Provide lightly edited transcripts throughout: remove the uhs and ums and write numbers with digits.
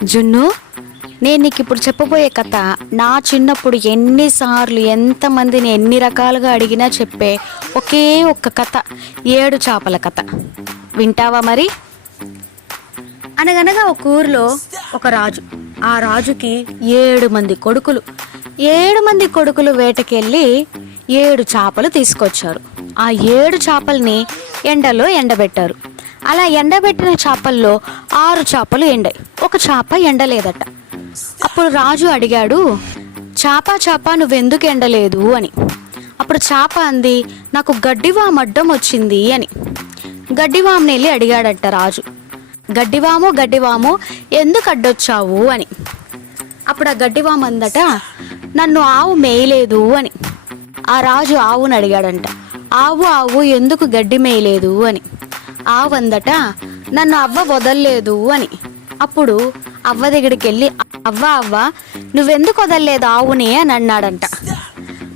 జున్ను, నేను నీకు ఇప్పుడు చెప్పబోయే కథ నా చిన్నప్పుడు ఎన్నిసార్లు ఎంతమందిని ఎన్ని రకాలుగా అడిగినా చెప్పే ఒకే ఒక్క కథ, 7 చేపల కథ. వింటావా మరి? అనగనగా ఒక ఊరిలో ఒక రాజు. ఆ రాజుకి 7 మంది కొడుకులు. 7 మంది కొడుకులు వేటకెళ్ళి 7 చేపలు తీసుకొచ్చారు. ఆ 7 చేపల్ని ఎండలో ఎండబెట్టారు. అలా ఎండబెట్టిన చేపల్లో 6 చేపలు ఎండాయి, ఒక చేప ఎండలేదట. అప్పుడు రాజు అడిగాడు, చేప నువ్వెందుకు ఎండలేదు అని. అప్పుడు చేప అంది, నాకు గడ్డివాము అడ్డం వచ్చింది అని. గడ్డివాముని వెళ్ళి అడిగాడట రాజు, గడ్డివాము ఎందుకు అడ్డొచ్చావు అని. అప్పుడు ఆ గడ్డివాము అందట, నన్ను ఆవు మేయలేదు అని. ఆ రాజు ఆవుని అడిగాడంట, ఆవు ఎందుకు గడ్డి మేయలేదు అని. ఆవు అందట, నన్ను అవ్వ వదల్లేదు అని. అప్పుడు అవ్వ దగ్గరికి వెళ్ళి, అవ్వ నువ్వెందుకు వదల్లేదు ఆవుని అని అన్నాడంట.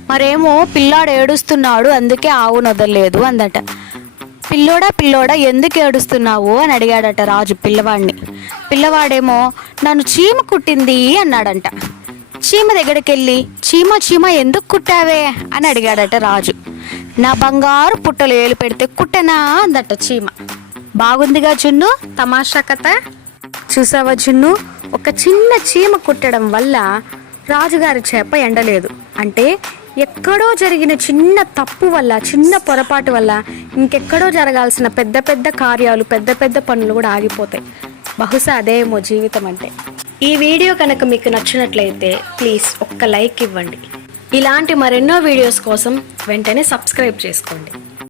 మరేమో పిల్లాడు ఏడుస్తున్నాడు అందుకే ఆవును వదల్లేదు అందట. పిల్లోడా ఎందుకు ఏడుస్తున్నావు అని అడిగాడట రాజు పిల్లవాడిని. పిల్లవాడేమో నన్ను చీమ కుట్టింది అన్నాడంట. చీమ దగ్గరికి వెళ్ళి, చీమ ఎందుకు కుట్టావే అని అడిగాడట రాజు. నా బంగారు పుట్టలు ఏలు పెడితే కుట్టనా అందట చీమ. బాగుందిగా జున్ను తమాషా కథ. చూసావా జున్ను, ఒక చిన్న చీమ కుట్టడం వల్ల రాజుగారి చేప ఎండలేదు. అంటే ఎక్కడో జరిగిన చిన్న తప్పు వల్ల, చిన్న పొరపాటు వల్ల ఇంకెక్కడో జరగాల్సిన పెద్ద పెద్ద కార్యాలు, పెద్ద పెద్ద పనులు కూడా ఆగిపోతాయి. బహుశా అదేమో జీవితం అంటే. ఈ వీడియో కనుక మీకు నచ్చినట్లయితే ప్లీజ్ ఒక్క లైక్ ఇవ్వండి. ఇలాంటి మరెన్నో వీడియోస్ కోసం వెంటనే సబ్స్క్రైబ్ చేసుకోండి.